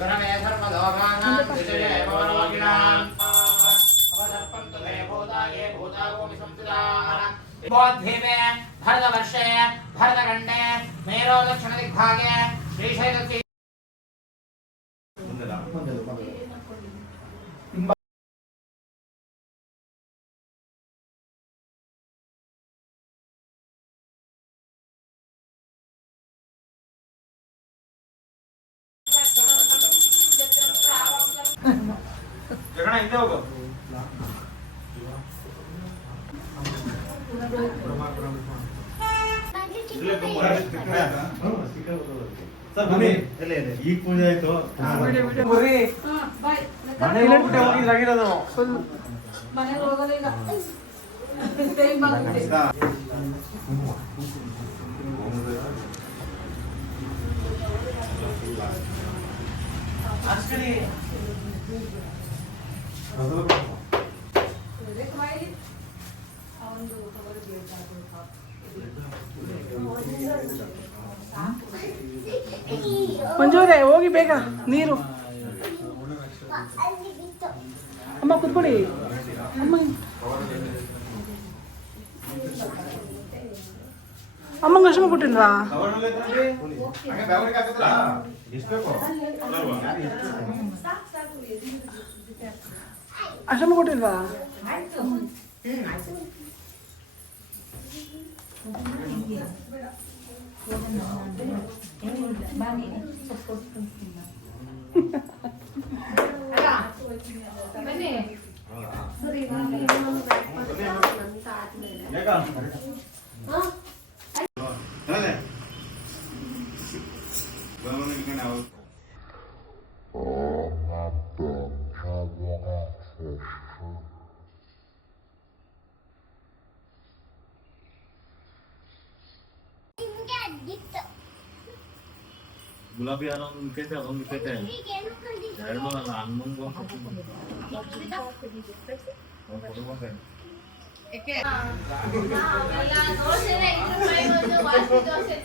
गुणमे सर्वलोकानां विषये भवरोगिणाम् अवसर्पन्तु मे भूताये भूतागोमि संस्थिताः बोद्धेवे भरतवर्षे भरतखण्डे मेरो दक्षिणदिग्भागे श्रीशैलस्य जगना ಹಿಂದೆ ಹೋಗು ಸರ್ ಬನ್ನಿ ಈಗ ಪೂಜೆ ಆಯ್ತು ಮನೆಗೆ ಹೋಗಿದ್ರಾಗಿರೋದು ಮನೆಗೆ ಹೋಗೋದೇ ಇಲ್ಲ ಅಷ್ಟೇ ಮಂಜೂರೇ ಹೋಗಿ ಬೇಗ ನೀರು ಅಮ್ಮ ಕುತ್ಕೊಳ್ಳಿ ಅಮ್ಮ ಅಮ್ಮಂಗೆ ಅಶ್ಮ ಕೊಟ್ಟಿಲ್ವಾ ಅಶ್ಮ ಕೊಟ್ಟಿಲ್ವಾ ಗುಲಾಬಿ ಹಾರ ಒಂದು ಕೇಟೆ ಅದೊಂದು ಕೇಟೆ ಎರಡು ಅಲ್ಲ ಹನ್ನೊಂದು ದೋಸೆ